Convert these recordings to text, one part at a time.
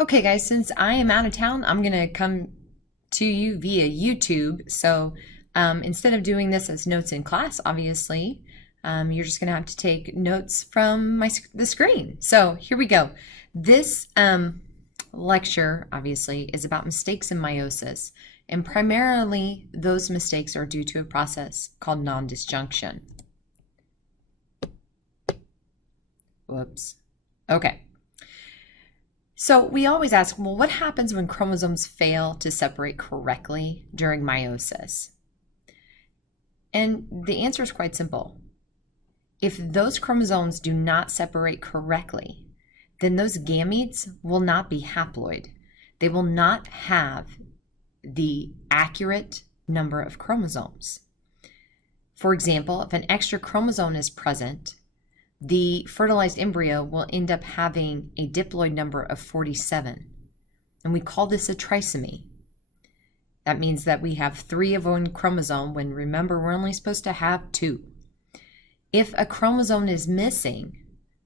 Okay guys, since I am out of town, I'm gonna come to you via YouTube. So instead of doing this as notes in class, obviously, you're just gonna have to take notes from the screen. So here we go. This lecture, obviously, is about mistakes in meiosis. And primarily, those mistakes are due to a process called non-disjunction. Whoops. Okay. So we always ask, well, what happens when chromosomes fail to separate correctly during meiosis? And the answer is quite simple. If those chromosomes do not separate correctly, then those gametes will not be haploid. They will not have the accurate number of chromosomes. For example, if an extra chromosome is present, the fertilized embryo will end up having a diploid number of 47. And we call this a trisomy. That means that we have 3 of one chromosome when, remember, we're only supposed to have 2. If a chromosome is missing,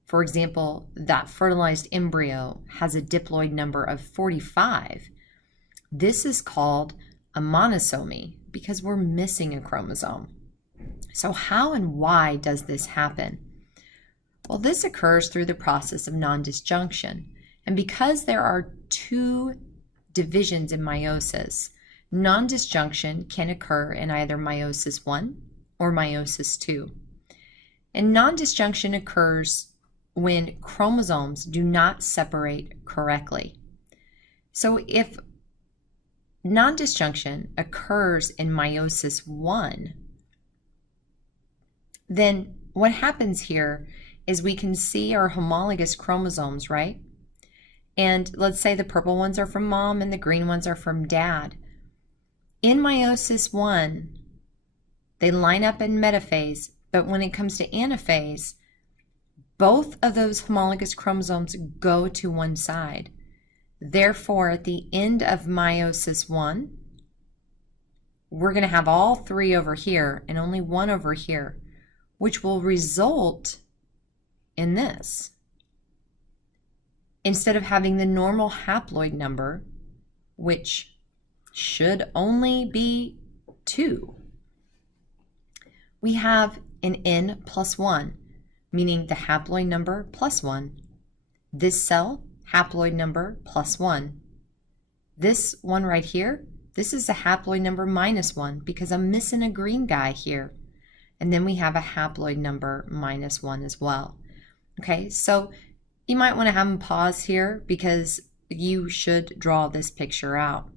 for example, that fertilized embryo has a diploid number of 45, this is called a monosomy because we're missing a chromosome. So how and why does this happen? Well, this occurs through the process of non-disjunction. And because there are 2 divisions in meiosis, non-disjunction can occur in either meiosis 1 or meiosis 2. And non-disjunction occurs when chromosomes do not separate correctly. So if non-disjunction occurs in meiosis 1, then what happens here is we can see our homologous chromosomes, right? And let's say the purple ones are from mom and the green ones are from dad. In meiosis 1, they line up in metaphase, but when it comes to anaphase, both of those homologous chromosomes go to one side. Therefore, at the end of meiosis 1, we're going to have all 3 over here and only 1 over here, which will result in this. Instead of having the normal haploid number, which should only be 2, we have an n plus 1, meaning the haploid number plus 1. This cell, haploid number plus 1. This one right here, this is the haploid number minus 1 because I'm missing a green guy here. And then we have a haploid number minus 1 as well. Okay, so you might want to have them pause here because you should draw this picture out.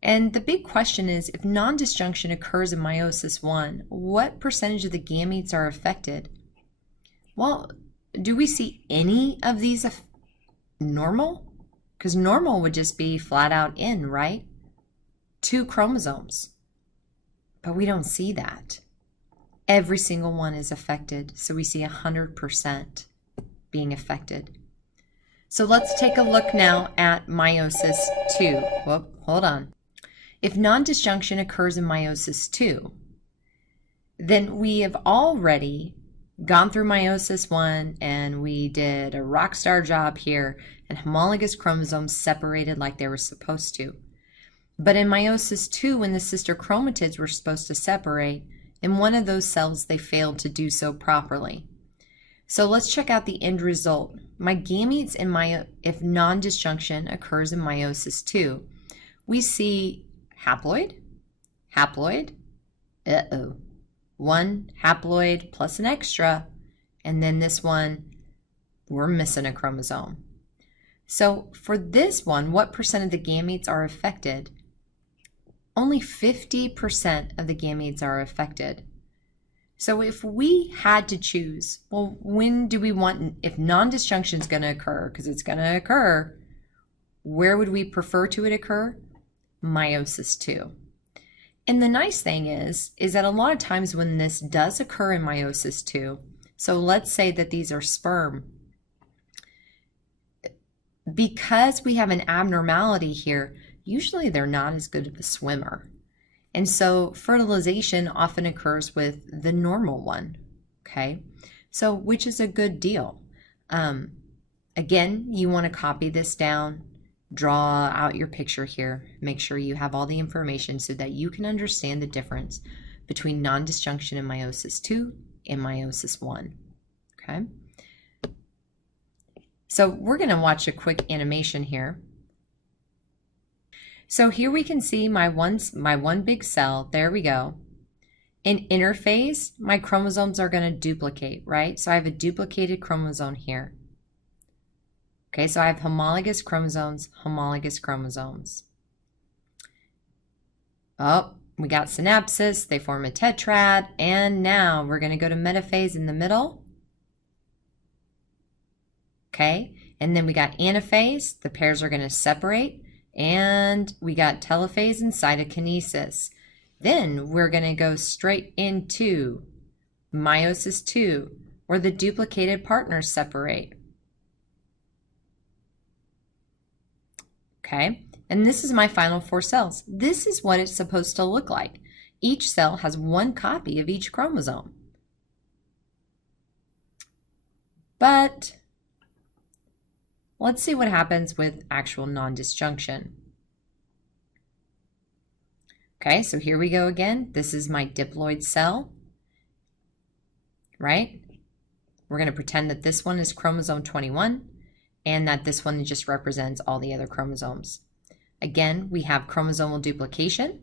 And the big question is, if non-disjunction occurs in meiosis 1, what percentage of the gametes are affected? Well, do we see any of these normal? Because normal would just be flat out N, right? 2 chromosomes. But we don't see that. Every single one is affected, so we see 100% being affected. So let's take a look now at meiosis 2. Whoop, hold on. If non-disjunction occurs in meiosis 2, then we have already gone through meiosis 1 and we did a rock star job here and homologous chromosomes separated like they were supposed to. But in meiosis 2, when the sister chromatids were supposed to separate, in one of those cells they failed to do so properly. So let's check out the end result. My gametes if non-disjunction occurs in meiosis 2, we see haploid, haploid, one haploid plus an extra, and then this one, we're missing a chromosome. So for this one, what percent of the gametes are affected? Only 50% of the gametes are affected. So if we had to choose, well, when do we want, if non-disjunction is going to occur, because it's going to occur, where would we prefer to it occur? Meiosis 2. And the nice thing is that a lot of times when this does occur in meiosis 2, so let's say that these are sperm, because we have an abnormality here, usually they're not as good of a swimmer. And so fertilization often occurs with the normal one, okay? So which is a good deal. Again, you want to copy this down draw out your picture here. Make sure you have all the information so that you can understand the difference between non-disjunction and meiosis 2 and meiosis 1. Okay? So we're going to watch a quick animation here. So here we can see my one big cell. There we go. In interphase, my chromosomes are going to duplicate, right? So I have a duplicated chromosome here. Okay, so I have homologous chromosomes, homologous chromosomes. Oh, we got synapsis, they form a tetrad, and now we're going to go to metaphase in the middle. Okay, and then we got anaphase, the pairs are going to separate, and we got telophase and cytokinesis. Then we're going to go straight into meiosis 2, where the duplicated partners separate. Okay, and this is my final 4 cells. This is what it's supposed to look like. Each cell has one copy of each chromosome. But let's see what happens with actual non-disjunction. Okay, so here we go again. This is my diploid cell, right? We're going to pretend that this one is chromosome 21 and that this one just represents all the other chromosomes. Again, we have chromosomal duplication.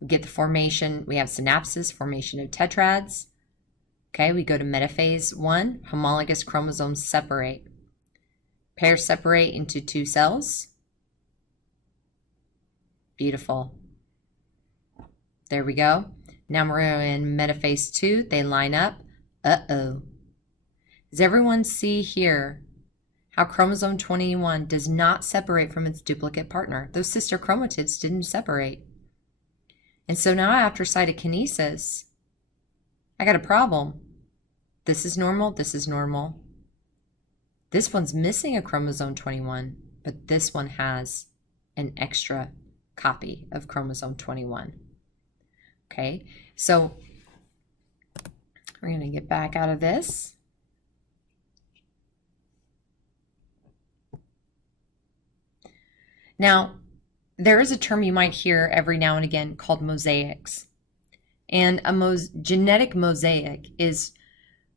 We get the formation, we have synapsis, formation of tetrads. Okay, we go to metaphase 1, homologous chromosomes separate. Pairs separate into 2 cells. Beautiful. There we go. Now we're in metaphase 2. They line up. Uh-oh. Does everyone see here how chromosome 21 does not separate from its duplicate partner? Those sister chromatids didn't separate. And so now after cytokinesis, I got a problem. This is normal. This is normal. This one's missing a chromosome 21, but this one has an extra copy of chromosome 21. Okay, so we're going to get back out of this. Now, there is a term you might hear every now and again called mosaics. And a genetic mosaic is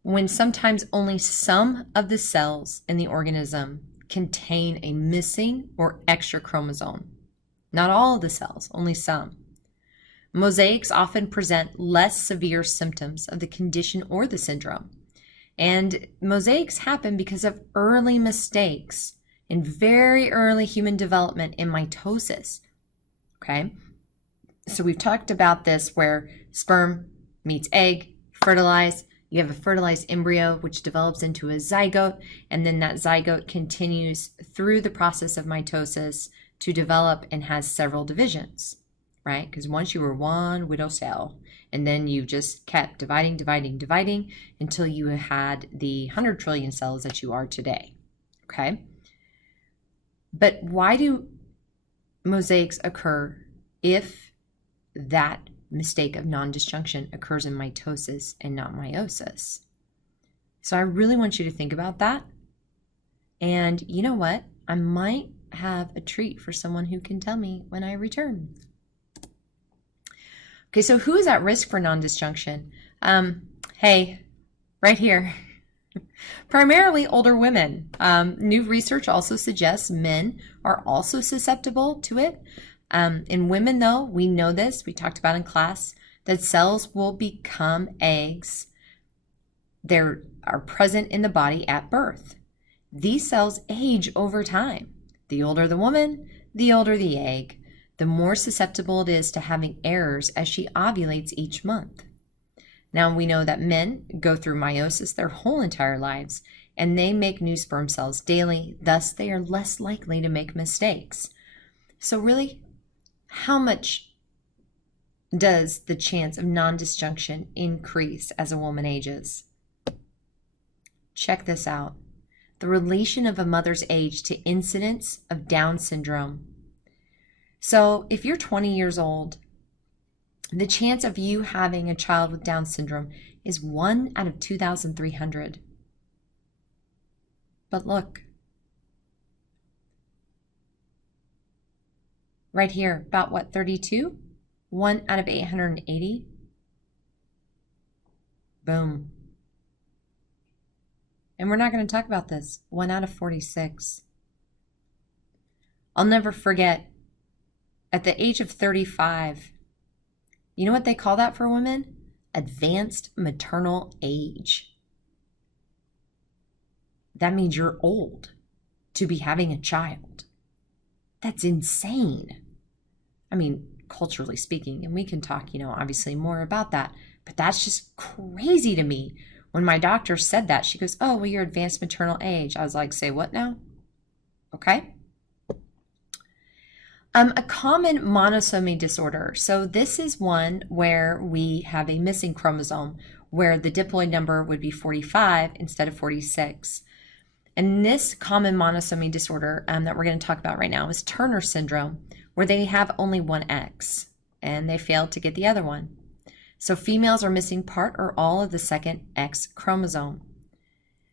when sometimes only some of the cells in the organism contain a missing or extra chromosome. Not all of the cells, only some. Mosaics often present less severe symptoms of the condition or the syndrome. And mosaics happen because of early mistakes in very early human development in mitosis. Okay? So we've talked about this where sperm meets egg, fertilized. You have a fertilized embryo which develops into a zygote, and then that zygote continues through the process of mitosis to develop and has several divisions, right? Because once you were one widow cell, and then you just kept dividing until you had the 100 trillion cells that you are today, okay? But why do mosaics occur if that mistake of non-disjunction occurs in mitosis and not meiosis? So I really want you to think about that. And you know what? I might have a treat for someone who can tell me when I return. Okay, so who is at risk for non-disjunction? Hey, right here. Primarily older women. New research also suggests men are also susceptible to it. In women, though, we know this, we talked about in class, that cells will become eggs. They are present in the body at birth. These cells age over time. The older the woman, the older the egg, the more susceptible it is to having errors as she ovulates each month. Now we know that men go through meiosis their whole entire lives, and they make new sperm cells daily, thus they are less likely to make mistakes. So really, how much does the chance of non-disjunction increase as a woman ages? Check this out. The relation of a mother's age to incidence of Down syndrome. So if you're 20 years old, the chance of you having a child with Down syndrome is 1 out of 2,300. But look, right here, about what, 32? 1 out of 880. Boom. And we're not going to talk about this. 1 out of 46. I'll never forget, at the age of 35, you know what they call that for women? Advanced maternal age. That means you're old to be having a child. That's insane. I mean, culturally speaking, and we can talk, obviously more about that, but that's just crazy to me. When my doctor said that, she goes, oh, well, you're advanced maternal age. I was like, say what now? Okay. A common monosomy disorder. So this is one where we have a missing chromosome, where the diploid number would be 45 instead of 46. And this common monosomy disorder that we're going to talk about right now is Turner syndrome, where they have only one X and they fail to get the other one. So females are missing part or all of the second X chromosome.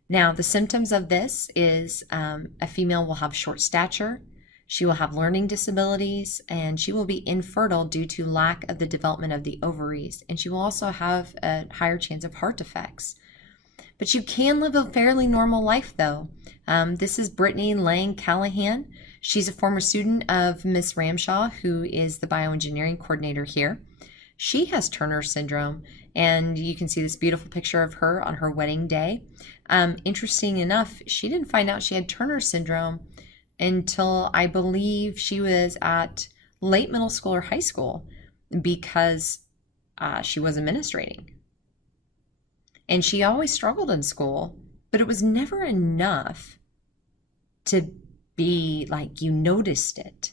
Now, the symptoms of this is a female will have short stature, she will have learning disabilities, and she will be infertile due to lack of the development of the ovaries, and she will also have a higher chance of heart defects. But you can live a fairly normal life, though. This is Brittany Lang Callahan. She's a former student of Miss Ramshaw, who is the bioengineering coordinator here. She has Turner syndrome, and you can see this beautiful picture of her on her wedding day. Interesting enough, she didn't find out she had Turner syndrome until I believe she was at late middle school or high school, because she was administrating. And she always struggled in school, but it was never enough to be like you noticed it.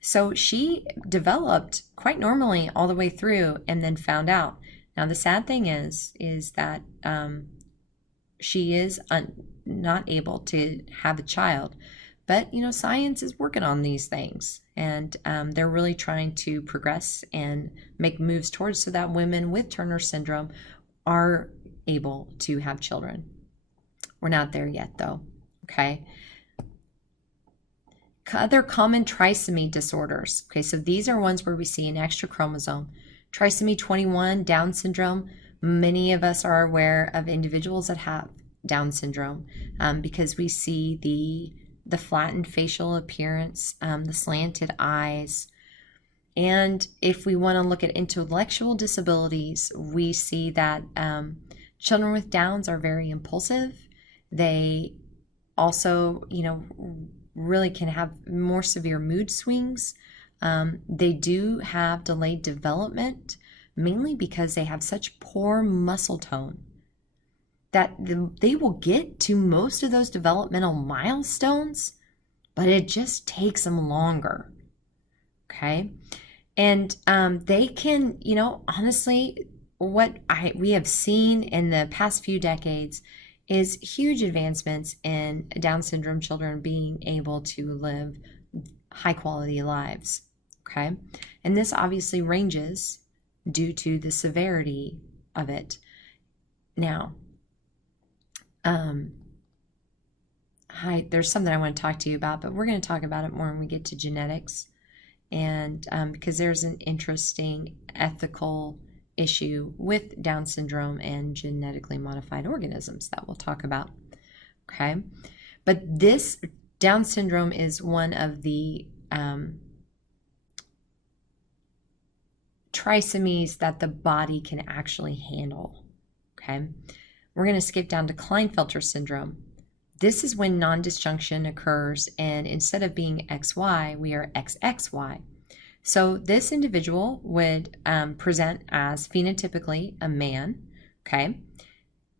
So she developed quite normally all the way through and then found out. Now, the sad thing is that she is not able to have a child. But, science is working on these things, and they're really trying to progress and make moves towards so that women with Turner syndrome are able to have children. We're not there yet, though, okay? Other common trisomy disorders. Okay, so these are ones where we see an extra chromosome. Trisomy 21, Down syndrome. Many of us are aware of individuals that have Down syndrome because we see the flattened facial appearance, the slanted eyes. And if we want to look at intellectual disabilities, we see that children with Downs are very impulsive. They also, really can have more severe mood swings. They do have delayed development, mainly because they have such poor muscle tone that they will get to most of those developmental milestones, but it just takes them longer, okay? And they can, honestly, what we have seen in the past few decades is huge advancements in Down syndrome children being able to live high quality lives, okay? And this obviously ranges due to the severity of it. Now, there's something I want to talk to you about, but we're going to talk about it more when we get to genetics, and because there's an interesting ethical issue with Down syndrome and genetically modified organisms that we'll talk about, okay? But this Down syndrome is one of the trisomies that the body can actually handle, okay? We're going to skip down to Klinefelter syndrome. This is when non-disjunction occurs, and instead of being XY, we are XXY. So this individual would present as phenotypically a man, okay?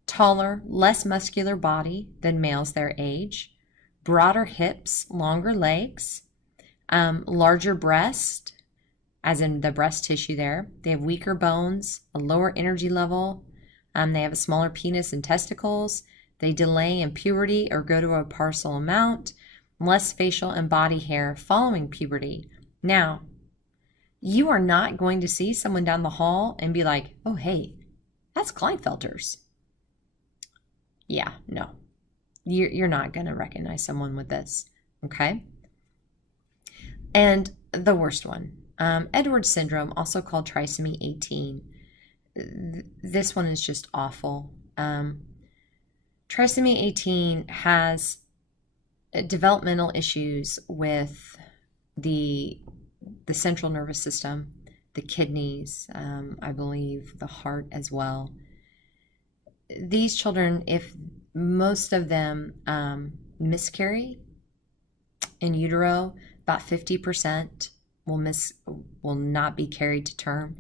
Taller, less muscular body than males their age, broader hips, longer legs, larger breast, as in the breast tissue there. They have weaker bones, a lower energy level. They have a smaller penis and testicles. They delay in puberty or go to a partial amount, less facial and body hair following puberty. Now, you are not going to see someone down the hall and be like, oh, hey, that's Klinefelter's. Yeah, no. you're not going to recognize someone with this, okay? And the worst one, Edwards syndrome, also called trisomy 18. This one is just awful. Trisomy 18 has developmental issues with the central nervous system, the kidneys, I believe the heart as well. These children, if most of them miscarry in utero, about 50% will not be carried to term.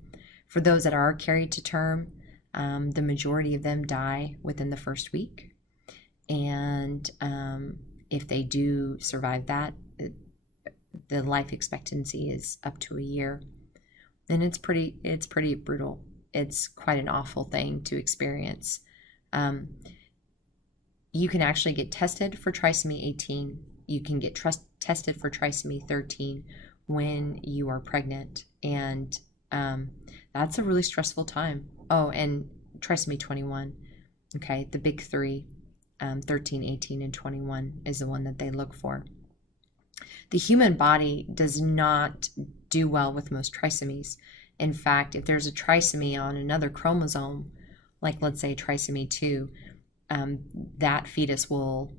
For those that are carried to term, the majority of them die within the first week. And if they do survive that, the life expectancy is up to a year. And it's pretty brutal. It's quite an awful thing to experience. You can actually get tested for trisomy 18. You can get tested for trisomy 13 when you are pregnant. And that's a really stressful time. Oh, and trisomy 21. Okay, the big three, 13, 18, and 21 is the one that they look for. The human body does not do well with most trisomies. In fact, if there's a trisomy on another chromosome, like let's say trisomy 2, that fetus will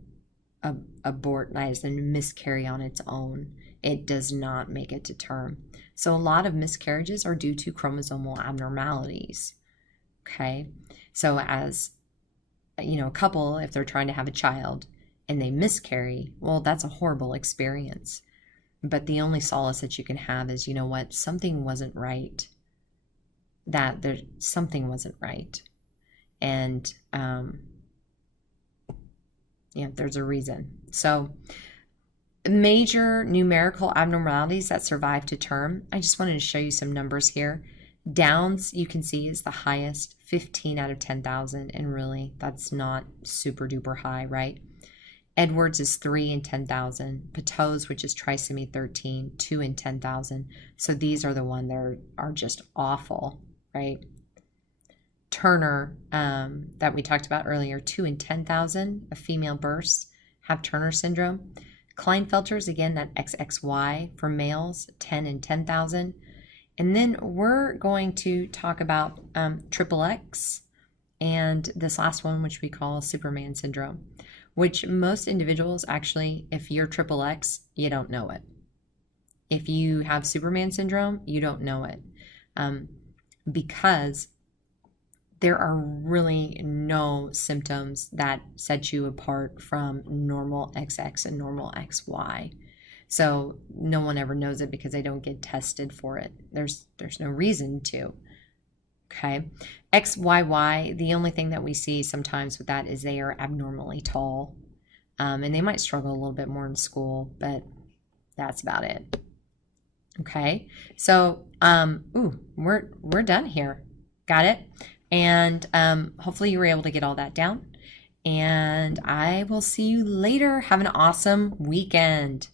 abort, as in miscarry on its own. It does not make it to term. So a lot of miscarriages are due to chromosomal abnormalities. Okay, so as a couple, if they're trying to have a child and they miscarry, well, that's a horrible experience. But the only solace that you can have is, something wasn't right. Something wasn't right. And, there's a reason. So major numerical abnormalities that survive to term. I just wanted to show you some numbers here. Downs, you can see, is the highest, 15 out of 10,000. And really, that's not super duper high, right? Edwards is 3 in 10,000. Patau's, which is trisomy 13, 2 in 10,000. So these are the ones that are just awful, right? Turner, that we talked about earlier, 2 in 10,000 of female births have Turner syndrome. Klinefelter's, again, that XXY for males, 10 in 10,000. And then we're going to talk about XXX and this last one, which we call Superman syndrome, which most individuals actually, if you're XXX, you don't know it. If you have Superman syndrome, you don't know it, because there are really no symptoms that set you apart from normal XX and normal XY. So no one ever knows it because they don't get tested for it. There's no reason to. Okay. XYY, the only thing that we see sometimes with that is they are abnormally tall. And they might struggle a little bit more in school, but that's about it. Okay. So, we're done here. Got it? And hopefully you were able to get all that down. And I will see you later. Have an awesome weekend.